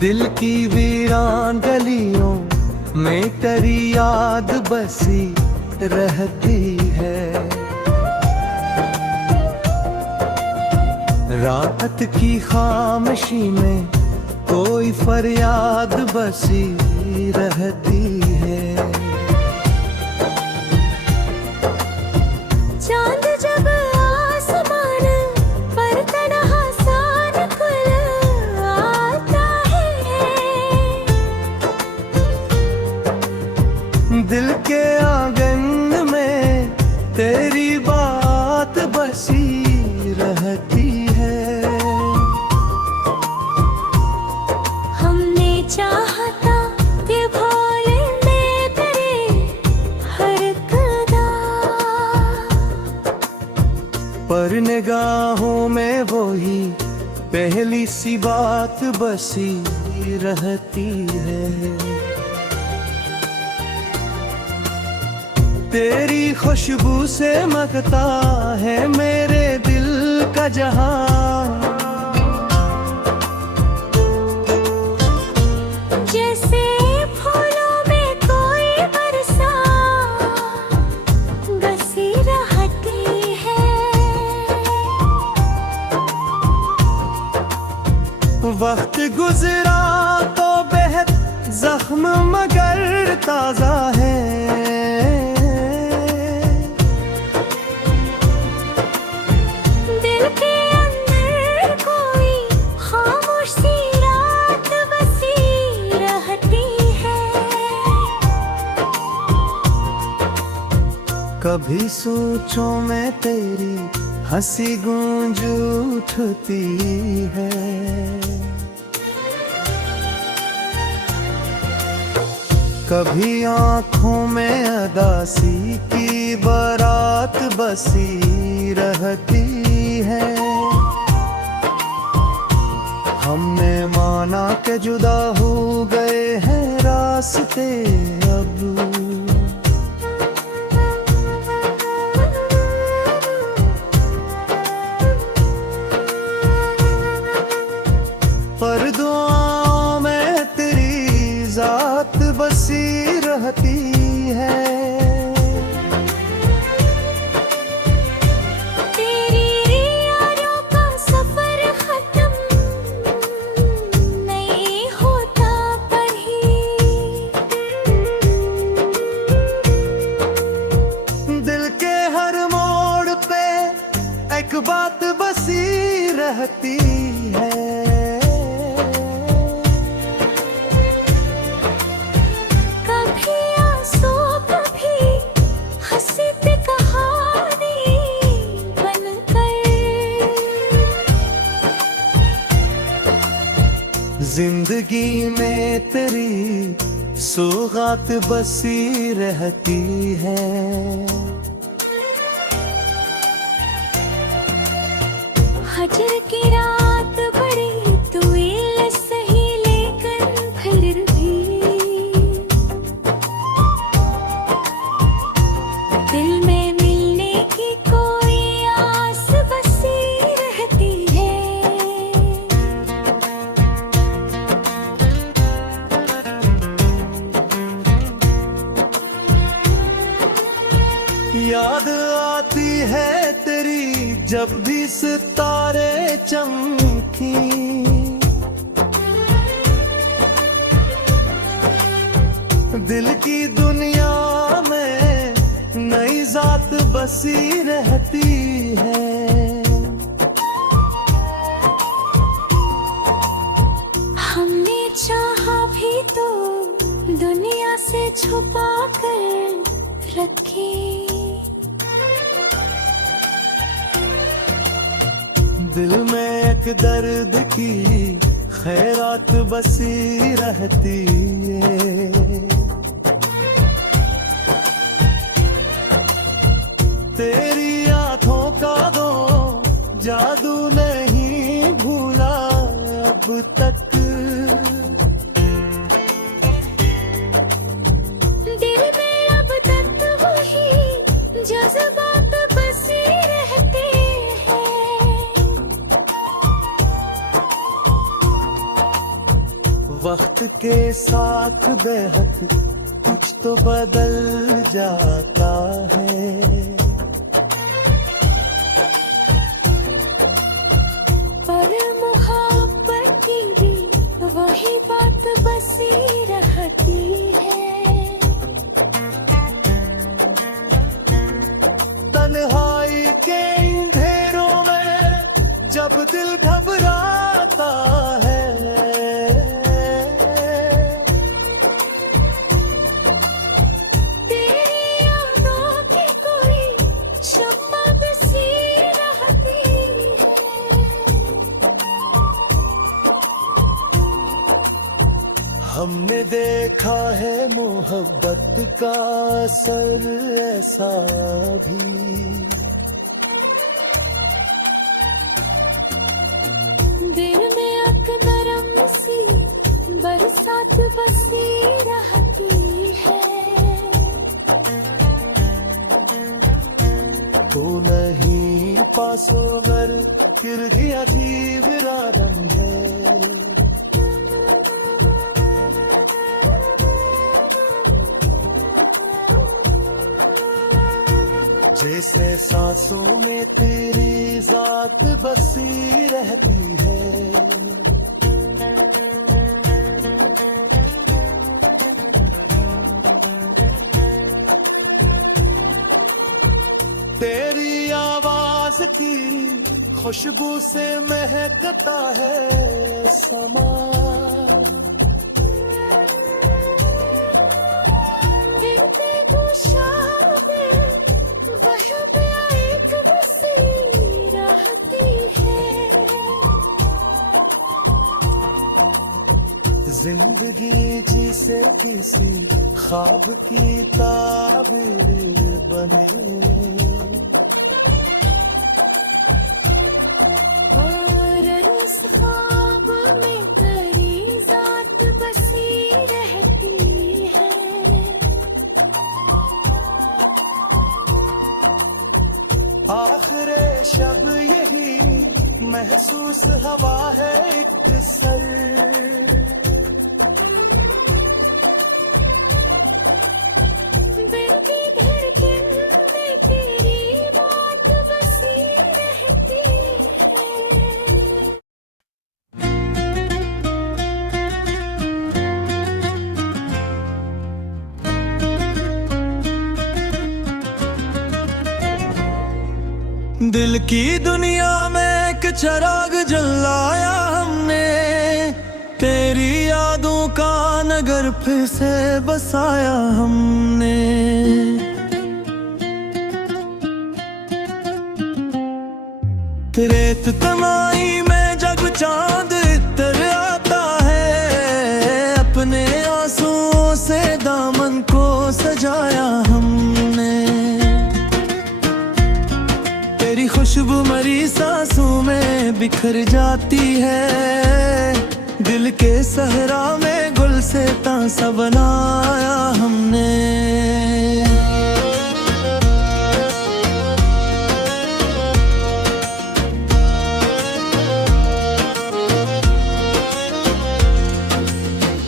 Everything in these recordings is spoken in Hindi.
दिल की वीरान गलियों में तेरी याद बसी रहती है। रात की खामोशी में कोई फरियाद बसी रहती है। चांद जब आसमान पर तन्हा सा निकल आता है, दिल के आंगन में तेरी बात बसी रहती है। हमने चाहता कि भोले में तेरे हर कदा, पर निगाहों में वही पहली सी बात बसी रहती है। तेरी खुशबू से महकता है मेरे दिल का जहां, जैसे फूलों में कोई बरसा बसी रहती है। वक्त गुजरा तो बेहद जख्म मगर ताजा है। दिल के अंदर कोई खामोश सी रात बसी रहती है। कभी सोचों में तेरी हंसी गूंज उठती है। कभी आँखों में अदासी की बारात बसी रहती है। हमने माना के जुदा हो गए हैं रास्ते अब, पर दुआओं में तेरी जात बसी रहती है। तेरी यारों का सफर खत्म नहीं होता कहीं, दिल के हर मोड़ पे एक बात बसी रहती है। कभी आंसू कभी हंसी पे कहानी बनकर, जिंदगी में तेरी सौगात बसी रहती है। हजर की रात बड़ी तवील सही लेकिन फिर भी दिल में मिलने की कोई आस बसी रहती है। याद आती है तेरी जब भी सितारे चमकी, दिल की दुनिया में नई जात बसी रहती है। हमने चाहा भी तो दुनिया से छुपा कर रखे, दिल में एक दर्द की खैरात बसी रहती है। तेरी आंखों का दो जादू नहीं भूला अब तक, दिल में अब तक वही जज्बात बसे रहते हैं। वक्त के साथ बेहद कुछ तो बदल जाता है। पर मोहब्बत की भी वही बात बसी रहती है। तन्हाई के अंधेरों में जब दिल घबराता है, हमने देखा है मोहब्बत का असर ऐसा भी। दिल में अक नरम सी बरसात बसी रहती है। तो नहीं पासों मर फिर भी अजीब आरंभ है। जैसे सांसों में तेरी जात बसी रहती है। तेरी आवाज की खुशबू से महकता है समा। जिंदगी जिसे किसी ख्वाब की ताबीर बने। और उस ख्वाब में तेरी जात बसी रहती है। आखिरे शब यही महसूस हवा है एक सर। दिल की दुनिया में एक चिराग जलाया हमने, तेरी यादों का नगर फिर से बसाया हमने। रेत तनाई में जब चांद इतर आता है, अपने आंसुओं से दामन को सजाया हमने। तेरी खुशबू मरी सांसों में बिखर जाती है, दिल के सहरा में गुल से तांसा बनाया हमने।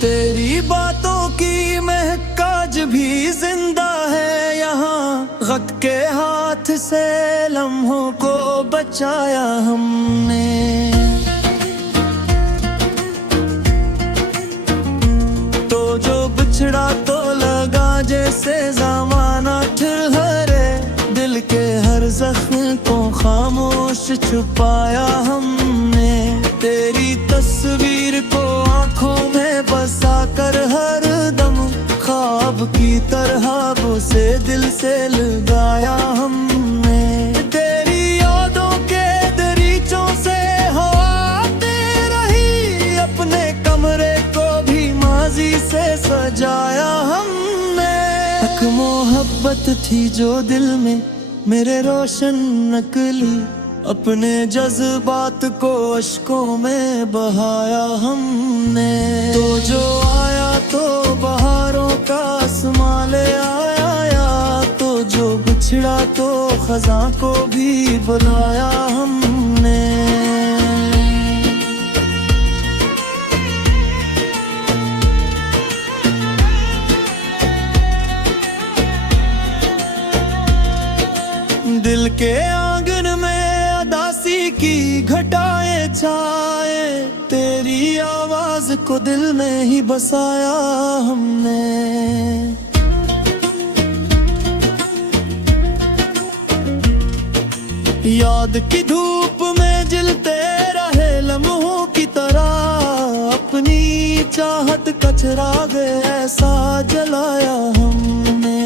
तेरी बातों की महक आज भी जिंदा है यहाँ, वक्त के हाथ से लम्हों को बचाया हमने। तो जो बिछड़ा तो लगा जैसे ज़माना ठहरे, दिल के हर जख्म को खामोश छुपाया हमने। तेरी तस्वीर को आँखों में बसा कर हर दम ख्वाब की तरह उसे दिल से लगाया हमने। तेरी यादों के दरीचों से हवा आती रही, अपने कमरे को भी माजी से सजाया हमने। एक मोहब्बत थी जो दिल में मेरे रोशन नकली, अपने जज्बात को अश्कों में बहाया हमने। तो जो आया तो बहारों का आसमां ले आया, तो जो बिछड़ा तो खज़ां को भी बुलाया हमने। छाए, तेरी आवाज को दिल में ही बसाया हमने। याद की धूप में जलते रहे लम्हों की तरह, अपनी चाहत का चिराग ऐसा जलाया हमने।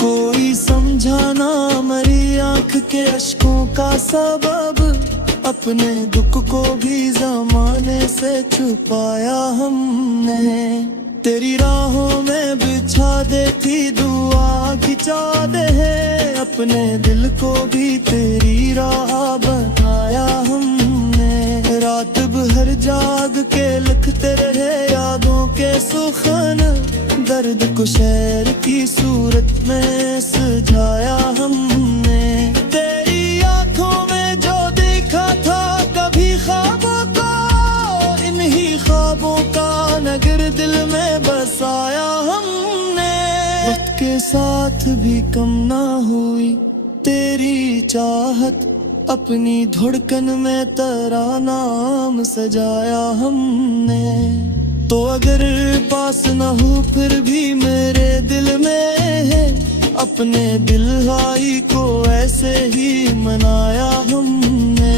कोई समझा ना मरी आंख के अश्कों का सबब, अपने दुख को भी ज़माने से छुपाया हमने। तेरी राहों में बिछा देती दुआ की चादर है, अपने दिल को भी तेरी राह बनाया हमने। रात भर जाग के लिखते रहे यादों के सुखन, दर्द को शेर की सूरत में सजाया हमने। तेरी आंखों में जो देखा था कभी ख्वाबों को, इन्हीं ख्वाबों का नगर दिल में बसाया हमने। वक्त के साथ भी कम ना हुई तेरी चाहत, अपनी धड़कन में तेरा नाम सजाया हमने। तो अगर पास न हो फिर भी मेरे दिल में है, अपने दिलहाई को ऐसे ही मनाया हमने।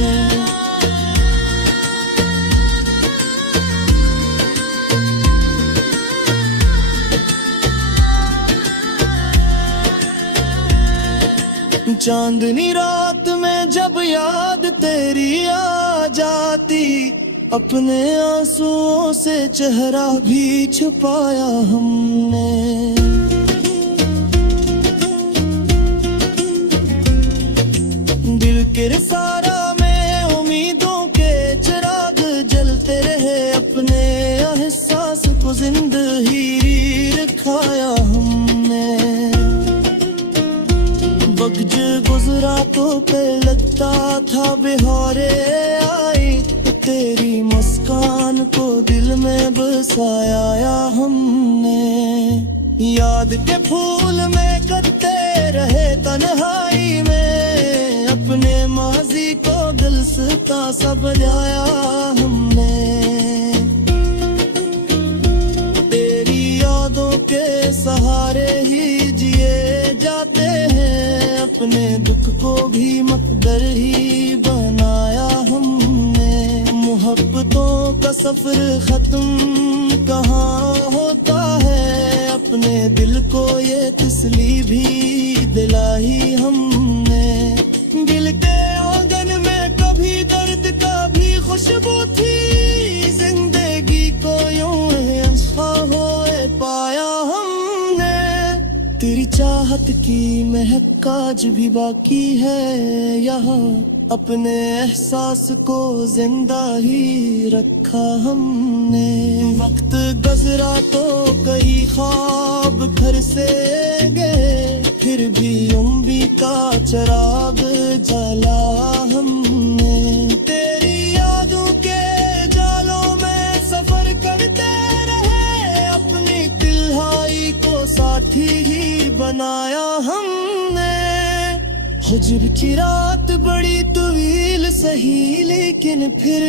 चांदनी रात में जब याद तेरी आ जाती, अपने आंसुओं से चेहरा भी छुपाया हमने। दिल के सारा में उम्मीदों के चिराग जलते रहे, अपने एहसास को जिंदगी रखाया हमने। वक्त गुजरा तो पे लगता था बिहारे आई, तेरी मुस्कान को दिल में बसाया हमने। याद के फूल में कटते रहे तन्हाई में, अपने माजी को दिल से सब जाया हमने। तेरी यादों के सहारे ही जिए जाते हैं, अपने दुख को भी मकदर ही बनाया हमने। मोहब्बतों का सफर खत्म कहाँ होता है, अपने दिल को ये तसल्ली भी दिलाई हमने। दिल के आंगन में कभी दर्द कभी खुशबू थी, जिंदगी को यूं अच्छा होए पाया हमने। तेरी चाहत की महक आज भी बाकी है यहाँ, अपने एहसास को जिंदा ही रखा हमने। वक्त गुजरा तो कई ख्वाब घर से गए, फिर भी उम्मीद का चिराग जला हमने। तेरी यादों के जालों में सफर करते रहे, अपनी तिल्हाई को साथी ही बनाया हमने। हुजूर की रात बड़ी तवील सही, लेकिन फिर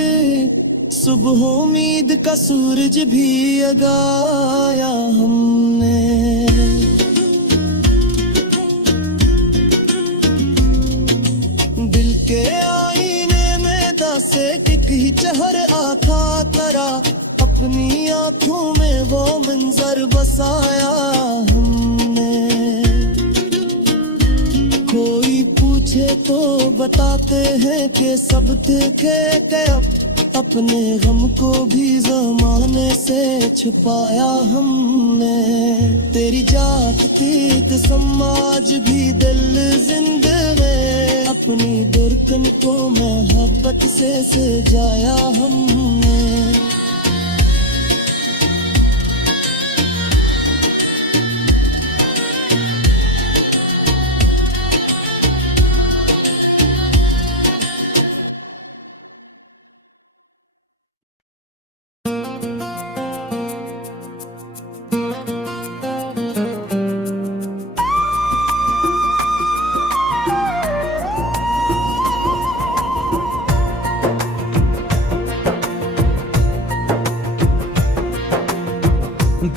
सुबह उम्मीद का सूरज भी जगाया हमने। दिल के आईने में दसे एक ही चहर आका तरा, अपनी आंखों में वो मंजर बसाया हमने। कोई पूछे तो बताते हैं कि सब देखे कब, अपने गम को भी ज़माने से छुपाया हमने। तेरी जागती समाज भी दिल जिंदा है, अपनी दुर्गन को मोहब्बत से सजाया हमने।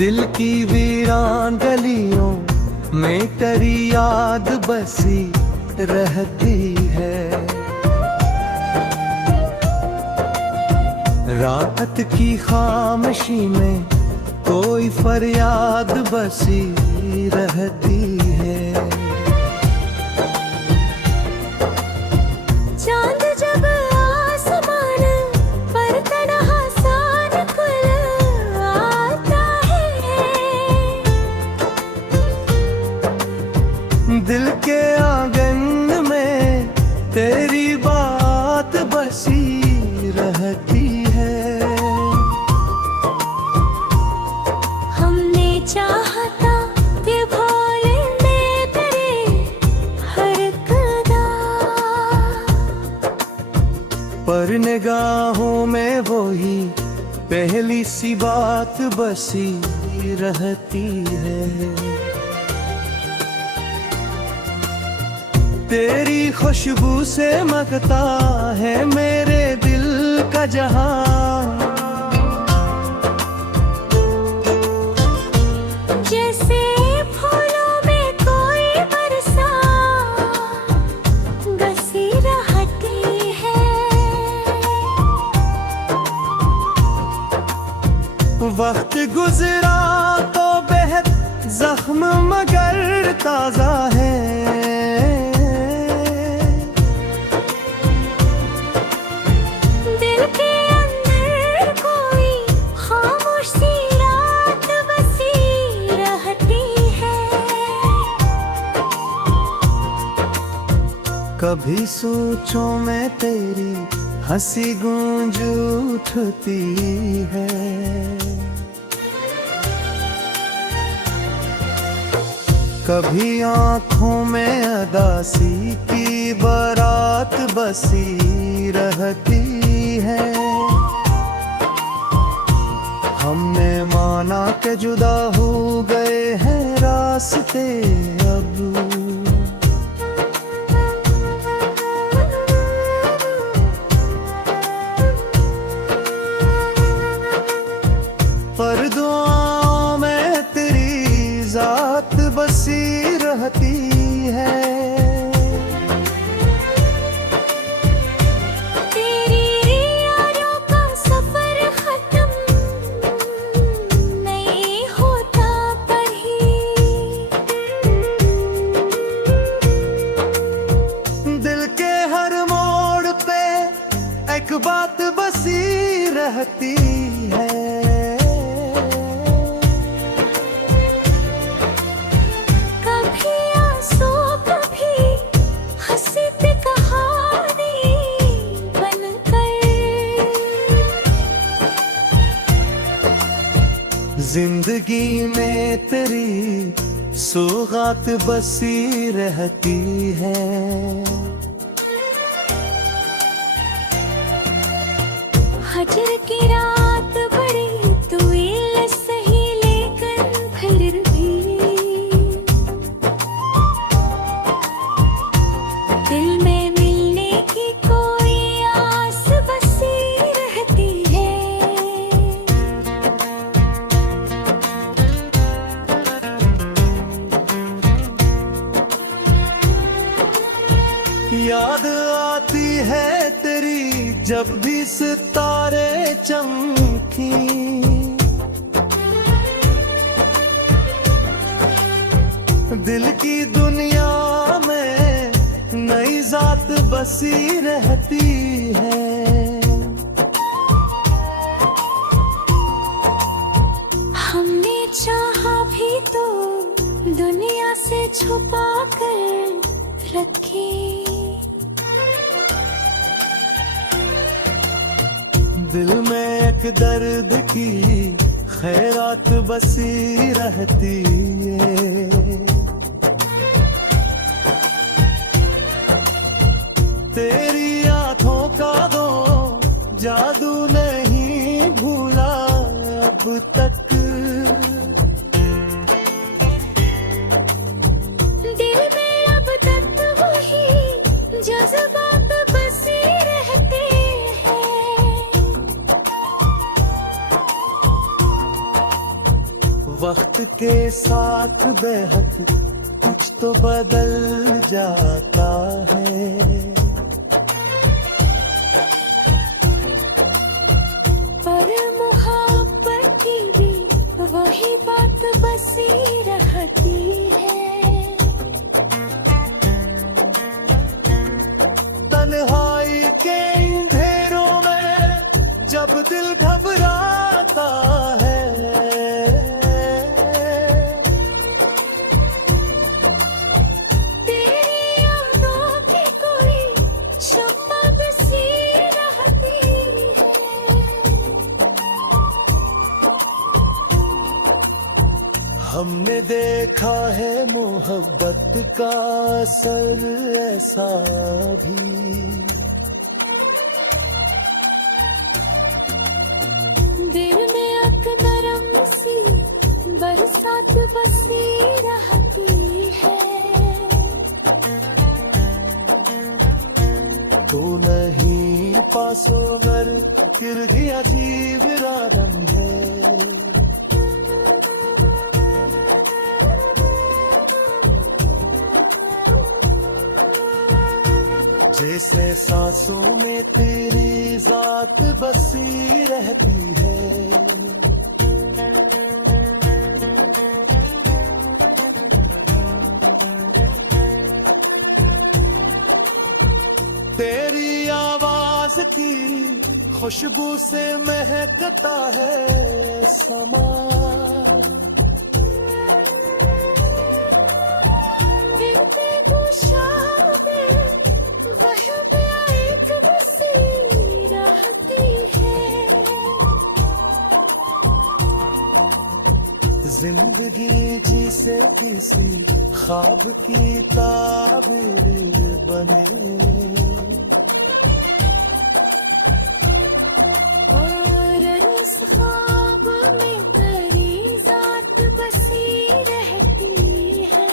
दिल की वीरान गलियों में तेरी याद बसी रहती है। रात की खामोशी में कोई फरियाद बसी रहती है। चांद जब आसमान पर तन्हा सा निकल आता है, दिल के आंगन में तेरी बात बसी रहती है। हमने चाहता कि भूलेंगे तेरे हर कदा, पर निगाहों में वही पहली सी बात बसी रहती है। तेरी खुशबू से महकता है मेरे दिल का जहां, जैसे फूलों में कोई बरसा बसी रहती है। वक्त गुजरा तो बेहद जख्म मगर ताजा है। दिल के अंदर कोई खामोश सी रात बसी रहती है। कभी सोचों में तेरी हंसी गूंज उठती है। कभी आँखों में अदासी की बारात बसी रहती है। हमने माना के जुदा हो गए हैं रास्ते अब, पर दुआओं में तेरी जात बसी रहती है। तेरी यारों का सफर खत्म नहीं होता पर ही, दिल के हर मोड़ पे एक बात बसी रहती है। कभी आंसू कभी हंसी पे कहानी बनकर, जिंदगी में तेरी सौगात बसी रहती है। हजर की रात बड़ी तवील सही लेकिन फिर भी दिल में मिलने की कोई आस बसी रहती है। याद आती है तेरी जब भी सितारे चमकी, दिल की दुनिया में नई जात बसी रहती है। हमने चाहा भी तो दुनिया से छुपा कर रखे, दिल में एक दर्द की खैरात बसी रहती है। तेरी आंखों का दो जादू नहीं भूला अब तक, दिल में अब तक वही जज्बात बसे रहते हैं। वक्त के साथ बेहद कुछ तो बदल जाता है, पर मोहब्बत की भी वही बात बसी रहती है। तन्हाई के अंधेरों में जब दिल घबराता है, तेरी यादों की कोई शम्मा बसी रहती है। हमने देखा है मोहब्बत का असर ऐसा भी, दिल में अक नरम सी बरसात बसी रहती है। तो नहीं पासों मर फिर भी अजीब आदम है। जैसे सांसों में तेरी जात बसी रहती है, तेरी आवाज की खुशबू से महकता है समा। जिंदगी जी से किसी ख्वाब की ताबीर बने, और उस ख्वाब में तेरी जात बसी रहती है।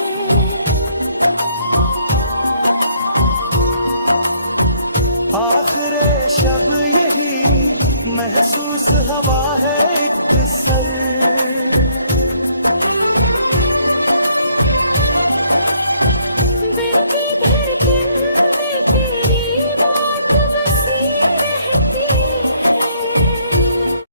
आखिरे शब यही महसूस हवा है एक